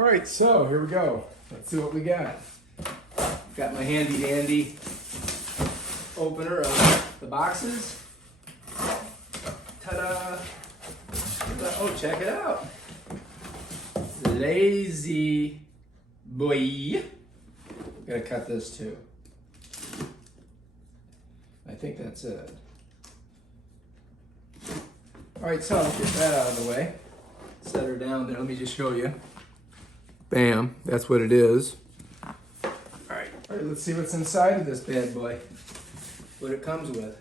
All right, so here we go. Let's see what we got. Got my handy dandy opener of the boxes. Ta-da! Oh, check it out. Lazyboi. Gotta cut this too. I think that's it. All right, so get that out of the way. Set her down there. Let me just show you. Bam, that's what it is. All right, let's see what's inside of this bad boy. What it comes with.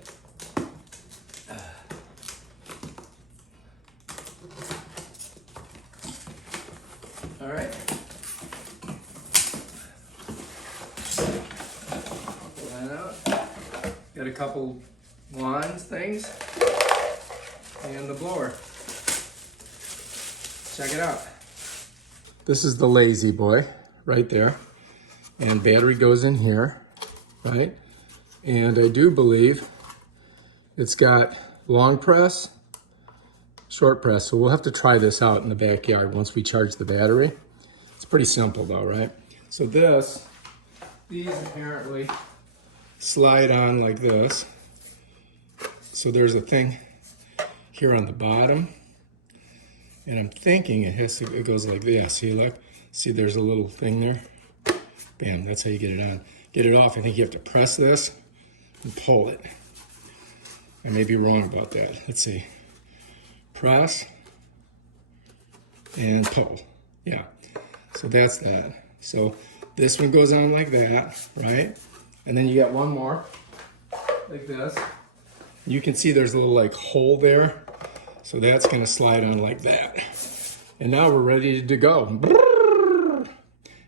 All right. Pull that out. Got a couple wands things and the blower. Check it out. This is the Lazyboi right there, and battery goes in here, right? And I do believe it's got long press, short press, so we'll have to try this out in the backyard once we charge the battery. It's pretty simple though, right? So these apparently slide on like this. So there's a thing here on the bottom. And I'm thinking it goes like this. See, look? See, there's a little thing there. Bam, that's how you get it on. Get it off, I think you have to press this and pull it. I may be wrong about that. Let's see. Press and pull. Yeah, so that's that. So this one goes on like that, right? And then you got one more, like this. You can see there's a little like hole there. So that's gonna slide on like that. And now we're ready to go.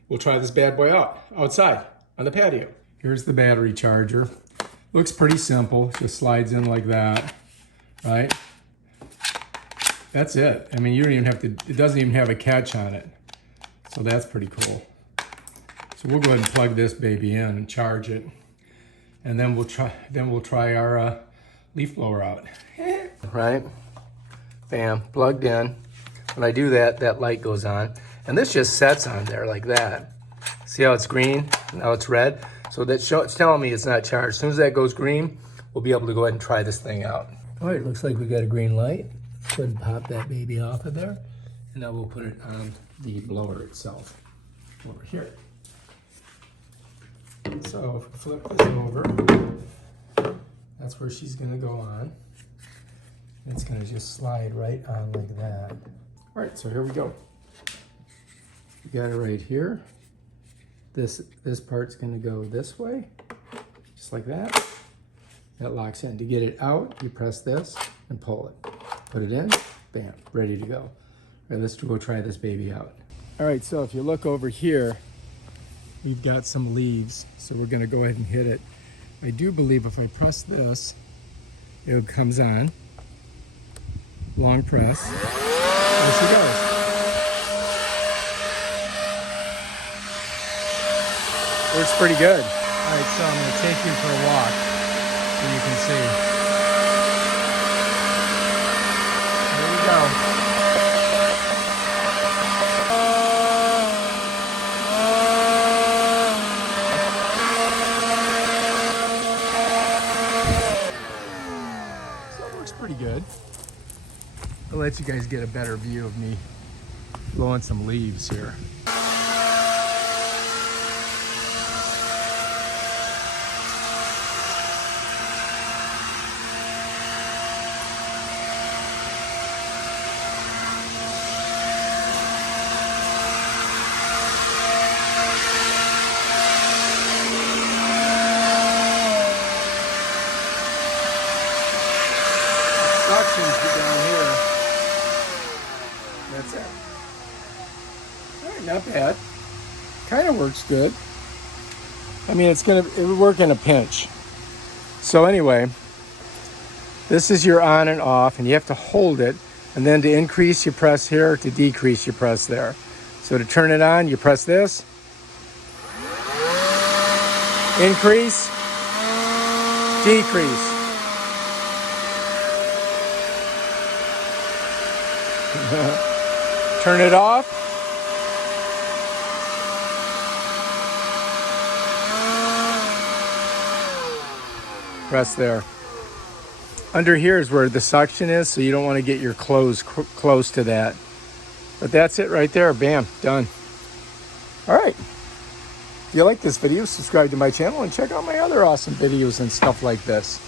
We'll try this bad boy out, outside, on the patio. Here's the battery charger. Looks pretty simple, just slides in like that, right? That's it. I mean, you don't even have to, it doesn't even have a catch on it. So that's pretty cool. So we'll go ahead and plug this baby in and charge it. And then we'll try our leaf blower out. Right? Bam, plugged in. When I do that, that light goes on. And this just sets on there like that. See how it's green? Now it's red. So it's telling me it's not charged. As soon as that goes green, we'll be able to go ahead and try this thing out. All right, looks like we got a green light. Let's go ahead and pop that baby off of there. And now we'll put it on the blower itself over here. So if we flip this over, that's where she's gonna go on. It's gonna just slide right on like that. All right, so here we go. We got it right here. This part's gonna go this way, just like that. That locks in. To get it out, you press this and pull it. Put it in, bam, ready to go. All right, let's go try this baby out. All right, so if you look over here, we've got some leaves, so we're gonna go ahead and hit it. I do believe if I press this, it comes on. Long press. There she goes. Works pretty good. All right, so I'm going to take you for a walk so you can see. Here we go. So it works pretty good. I'll let you guys get a better view of me blowing some leaves here. Instructions down here. That's it. All right, not bad. Kind of works good. I mean, it would work in a pinch. So anyway, this is your on and off, and you have to hold it, and then to increase, you press here. To decrease, you press there. So to turn it on, you press this. Increase, decrease. Turn it off. rest there. Under here is where the suction is, so you don't want to get your clothes close to that. But that's it right there. Bam, done. All right. If you like this video, subscribe to my channel and check out my other awesome videos and stuff like this.